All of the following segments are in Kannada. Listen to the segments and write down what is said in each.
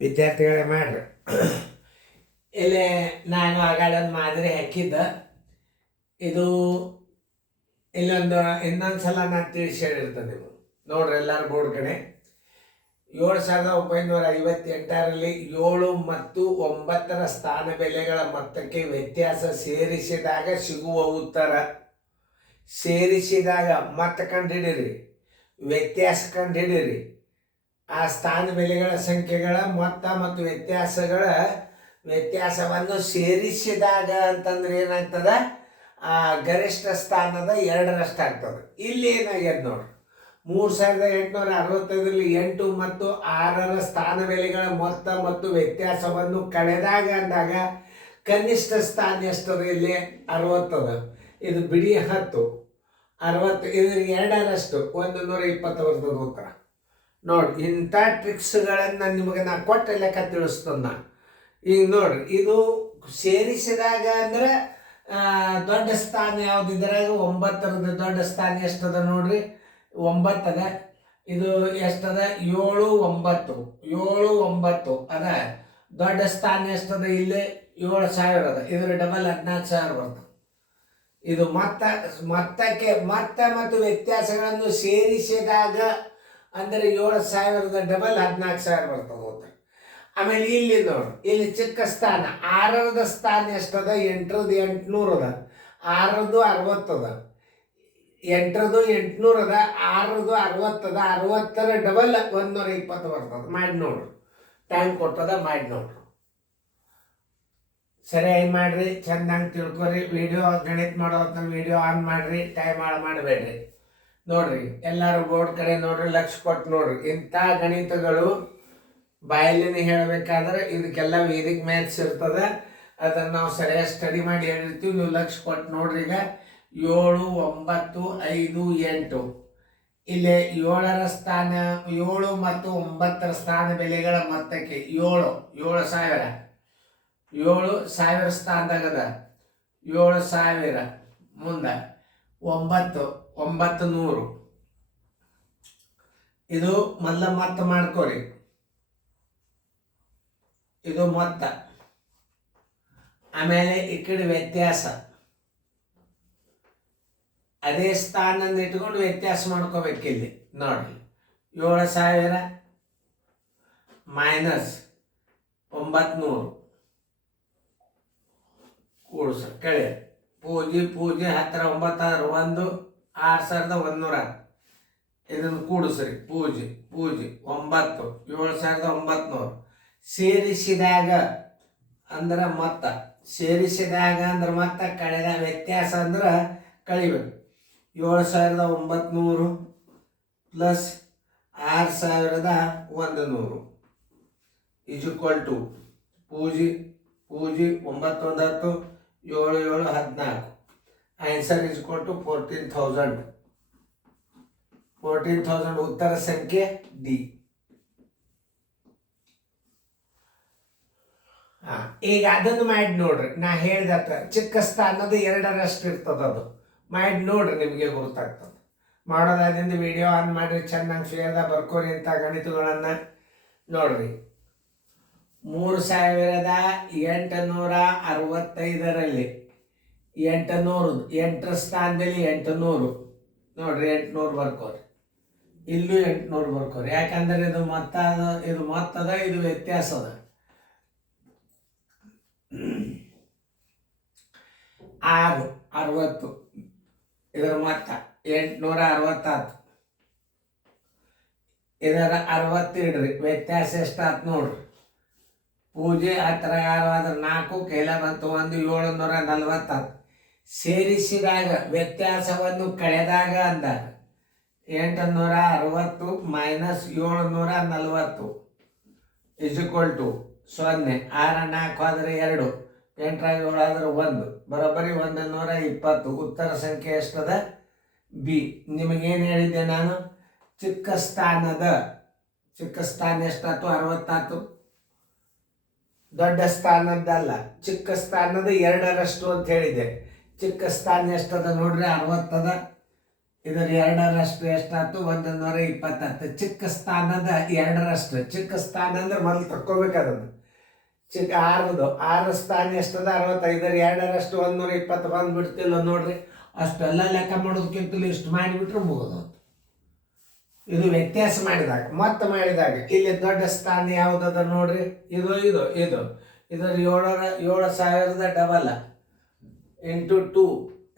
ವಿದ್ಯಾರ್ಥಿಗಳೇ ಮಾಡ್ರಿ. ಇಲ್ಲಿ ನಾನು ಆಗಾಡೊಂದು ಮಾದರಿ ಹಾಕಿದ್ದ. ಇದು ಇನ್ನೊಂದು ಸಲ ನಾನು ತಿಳಿಸಿ ಹೇಳಿರ್ತದೆ. ನೀವು ನೋಡ್ರಿ ಎಲ್ಲರೂ ಬೋರ್ಡ್ ಕಡೆ. 7958ರಲ್ಲಿ 7 ಮತ್ತು 9ರ ಸ್ಥಾನ ಬೆಲೆಗಳ ಮೊತ್ತಕ್ಕೆ ವ್ಯತ್ಯಾಸ ಸೇರಿಸಿದಾಗ ಸಿಗುವ ಉತ್ತರ. ಸೇರಿಸಿದಾಗ ಮೊತ್ತ ಕಂಡುಹಿಡಿಯಿರಿ, ವ್ಯತ್ಯಾಸ ಕಂಡುಹಿಡಿಯಿರಿ. ಆ ಸ್ಥಾನ ಬೆಲೆಗಳ ಸಂಖ್ಯೆಗಳ ಮೊತ್ತ ಮತ್ತು ವ್ಯತ್ಯಾಸವನ್ನು ಸೇರಿಸಿದಾಗ ಅಂತಂದ್ರೆ ಏನಾಗ್ತದ, ಆ ಗರಿಷ್ಠ ಸ್ಥಾನದ 2ರಷ್ಟು ಆಗ್ತದೆ. ಇಲ್ಲಿ ಏನಾಗ್ಯದ ನೋಡ್ರಿ, 3865ರಲ್ಲಿ 8 ಮತ್ತು 6ರ ಸ್ಥಾನ ಬೆಲೆಗಳ ಮೊತ್ತ ಮತ್ತು ವ್ಯತ್ಯಾಸವನ್ನು ಕಳೆದಾಗ ಅಂದಾಗ ಕನಿಷ್ಠ ಸ್ಥಾನ ಎಷ್ಟದ? ಇಲ್ಲಿ 60. ಇದು ಬಿಡಿ 10, 60. ಇದು 2ರಷ್ಟು 120 ಬರ್ತದೆ ಉತ್ತರ. ನೋಡಿ, ಇಂಥ ಟ್ರಿಕ್ಸ್ಗಳನ್ನು ನಿಮಗೆ ನಾ ಕೊಟ್ಟ ಲೆಕ್ಕ ತಿಳಿಸ್ತದ. ಈಗ ನೋಡ್ರಿ, ಇದು ಸೇರಿಸಿದಾಗ ಅಂದ್ರೆ ದೊಡ್ಡ ಸ್ಥಾನ ಯಾವ್ದು ಇದ್ರಾಗ? 9ರದ ದೊಡ್ಡ ಸ್ಥಾನ ಎಷ್ಟದ ನೋಡ್ರಿ, 9 ಅದ. ಇದು ಎಷ್ಟದ? 7, 9. 7, 9 ಅದ. ದೊಡ್ಡ ಸ್ಥಾನ ಎಷ್ಟದ? ಇಲ್ಲಿ 7000 ಅದ. ಇದ್ರ ಡಬಲ್ 14000 ಬರ್ತದೆ. ಇದು ಮೊತ್ತಕ್ಕೆ ಮೊತ್ತ ಮತ್ತು ವ್ಯತ್ಯಾಸಗಳನ್ನು ಸೇರಿಸಿದಾಗ ಅಂದರೆ 7000ದ ಡಬಲ್ 14000 ಬರ್ತದೆ ಉತ್ತರ. ಆಮೇಲೆ ಇಲ್ಲಿ ನೋಡ್ರಿ, ಇಲ್ಲಿ ಚಿಕ್ಕ ಸ್ಥಾನ 6ರದ ಸ್ಥಾನ ಎಷ್ಟದ? 8ರದ 800 ಅದ. 6ರದ್ದು 60 ಅದ. 8ರದ್ದು 800 ಅದ. 6ರದ್ದು 60 ಅದ. 60ರ ಡಬಲ್ 120 ಬರ್ತದೆ. ಮಾಡಿ ನೋಡ್ರಿ, ಟೈಮ್ ಕೊಟ್ಟದ, ಮಾಡಿ ನೋಡ್ರಿ. ಸರಿಯಾಗಿ ಮಾಡ್ರಿ, ಚಂದಂಗೆ ತಿಳ್ಕೊರಿ. ವಿಡಿಯೋ ಗಣಿತ ಮಾಡೋದನ್ನ ವಿಡಿಯೋ ಆನ್ ಮಾಡ್ರಿ, ಟೈಮ್ ಹಾಳು ಮಾಡಬೇಡ್ರಿ. ನೋಡ್ರಿ, ಎಲ್ಲರೂ ಬೋರ್ಡ್ ಕಡೆ ನೋಡ್ರಿ, ಲಕ್ಷ ಕೊಟ್ಟು ನೋಡ್ರಿ. ಇಂಥ ಗಣಿತಗಳು ಬಾಯಲ್ಲಿನೇ ಹೇಳಬೇಕಾದ್ರೆ ಇದಕ್ಕೆಲ್ಲ ವೇದಿಕ್ ಮ್ಯಾಥ್ಸ್ ಇರ್ತದೆ. ಅದನ್ನು ನಾವು ಸರಿಯಾಗಿ ಸ್ಟಡಿ ಮಾಡಿ ಹೇಳಿರ್ತೀವಿ. ನೀವು ಲಕ್ಷ ಕೊಟ್ಟು ನೋಡ್ರಿ. ಈಗ 7, 9, 5, 8. ಇಲ್ಲಿ 7ರ ಸ್ಥಾನ, 7 ಮತ್ತು 9ರ ಸ್ಥಾನ ಬೆಲೆಗಳ ಮೊತ್ತಕ್ಕೆ 7000 ಸ್ಥಾನದಾಗದ. 7000 ಮುಂದೆ 900. ಇದು ಮೊದಲ ಮೊತ್ತ ಮಾಡ್ಕೋರಿ. ಇದು ಮೊತ್ತ. ಆಮೇಲೆ ಈ ಕಡೆ ವ್ಯತ್ಯಾಸ. ಅದೇ ಸ್ಥಾನ ಇಟ್ಕೊಂಡು ವ್ಯತ್ಯಾಸ ಮಾಡ್ಕೋಬೇಕಿಲ್ಲಿ. ನೋಡ್ರಿ, 7000 ಮೈನಸ್ 900 ಕೂಡ್ಸ ಕಳೆ. ಪೂಜೆ 10 9 1 6100. ಇದನ್ನು ಕೂಡಿಸ್ರಿ. ಪೂಜೆ 9 7900 ಸೇರಿಸಿದಾಗ ಅಂದ್ರೆ ಮೊತ್ತ. ಸೇರಿಸಿದಾಗ ಅಂದ್ರೆ ಮೊತ್ತ, ಕಳೆದ ವ್ಯತ್ಯಾಸ ಅಂದ್ರೆ ಕಳಿಬೇಕು. 7900 ಪ್ಲಸ್ 6100 ಈಸ್ ಈಕ್ವಲ್ ಟು ಪೂಜೆ 9 9 7 7 14. Answer is equal to 14,000. ಉತ್ತರ ಸಂಖ್ಯೆ ಡಿ. ಈಗ ಅದನ್ನು ಮಾಡಿ ನೋಡ್ರಿ. ನಾ ಹೇಳ್ದತ್ತ ಚಿಕ್ಕ ಸ್ಥಾನದ 2ರಷ್ಟು ಇರ್ತದ. ಅದು ಮಾಡಿ ನೋಡ್ರಿ, ನಿಮಗೆ ಗೊತ್ತಾಗ್ತದೆ. ಮಾಡೋದಾದ್ರಿಂದ ವಿಡಿಯೋ ಆನ್ ಮಾಡಿರಿ, ಚೆನ್ನಾಗಿ ಫೇರ್ದ ಬರ್ಕೋರಿ. ಇಂಥ ಗಣಿತಗಳನ್ನು ನೋಡ್ರಿ. 3865ರಲ್ಲಿ 800, 8ರ ಸ್ಥಾನದಲ್ಲಿ 800 ನೋಡ್ರಿ. 800 ಬರ್ಕೋರಿ. ಇಲ್ಲೂ 800 ಬರ್ಕೋರಿ. ಯಾಕಂದ್ರೆ ಇದು ಮೊತ್ತದ, ಇದು ವ್ಯತ್ಯಾಸ ಅದ. 60 ಇದರ ಮೊತ್ತ 860. ಇದರ 60 ಇಡ್ರಿ, ವ್ಯತ್ಯಾಸ ಎಷ್ಟಾತ್ ನೋಡ್ರಿ. ಪೂಜೆ 10 6 4 ಕೈಲ ಬಂತು 1 740. ಸೇರಿಸಿದಾಗ ವ್ಯತ್ಯಾಸವನ್ನು ಕಳೆದಾಗ ಅಂದಾಗ 860 ಮೈನಸ್ 740 ಇಸ್ ಈಕ್ವಲ್ ಟು 0. 6 4 ಆದ್ರೆ 2, 8 7 ಆದ್ರೆ 1, ಬರೋಬ್ಬರಿ 120. ಉತ್ತರ ಸಂಖ್ಯೆ ಎಷ್ಟದ? ಬಿ. ನಿಮಗೇನು ಹೇಳಿದ್ದೆ ನಾನು? ಚಿಕ್ಕ ಸ್ಥಾನ ಎಷ್ಟಾಯ್ತು? 60. ದೊಡ್ಡ ಸ್ಥಾನದ್ದಲ್ಲ, ಚಿಕ್ಕ ಸ್ಥಾನದ 2ರಷ್ಟು ಅಂತ ಹೇಳಿದ್ದೆ. ಚಿಕ್ಕ ಸ್ಥಾನ ಎಷ್ಟದ ನೋಡ್ರಿ? 60. ಇದರ 2ರಷ್ಟು ಎಷ್ಟಾಯ್ತು? 120. ಚಿಕ್ಕ ಸ್ಥಾನದ 2ರಷ್ಟು. ಚಿಕ್ಕ ಸ್ಥಾನ ಅಂದ್ರೆ ಮೊದಲು ತಕ್ಕೋಬೇಕಾದನ್ನು. ಚಿಕ್ಕ 6 ಸ್ಥಾನ ಎಷ್ಟದ? 65. 2ರಷ್ಟು 120 ಬಂದ್ಬಿಡ್ತಿಲ್ಲ ನೋಡ್ರಿ. ಅಷ್ಟೆಲ್ಲ ಲೆಕ್ಕ ಮಾಡೋದಕ್ಕಿಂತಲೂ ಇಷ್ಟು ಮಾಡಿಬಿಟ್ರೆ ಮುಗಿದು. ಇದು ವ್ಯತ್ಯಾಸ ಮಾಡಿದಾಗ. ಮತ್ತೆ ಮಾಡಿದಾಗ ಇಲ್ಲಿ ದೊಡ್ಡ ಸ್ಥಾನ ಯಾವುದದ ನೋಡ್ರಿ? ಇದು ಇದು ಇದು ಇದರ 7,000 ಡಬಲ್ ಇಂಟು 2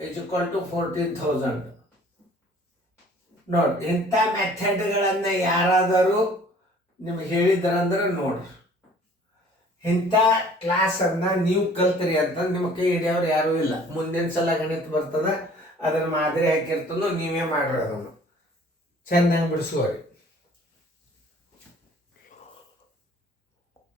= 14,000. ನೋಡ್ರಿ, ಇಂಥ ಮೆಥಡ್ಗಳನ್ನು ಯಾರಾದರೂ ನಿಮ್ಗೆ ಹೇಳಿದ್ರಂದ್ರೆ ನೋಡ್ರಿ, ಇಂಥ ಕ್ಲಾಸನ್ನು ನೀವು ಕಲ್ತ್ರಿ ಅಂತ ನಿಮ್ಮ ಕೈ ಹಿಡಿಯೋರು ಯಾರೂ ಇಲ್ಲ. ಮುಂದಿನ ಸಲ ಗಣಿತ ಬರ್ತದೆ, ಅದನ್ನು ಮಾದರಿ ಹಾಕಿರ್ತನೋ ನೀವೇ ಮಾಡ್ರಿ, ಅದನ್ನು ಚೆನ್ನಾಗಿ ಬಿಡಿಸ್ಕೋರಿ.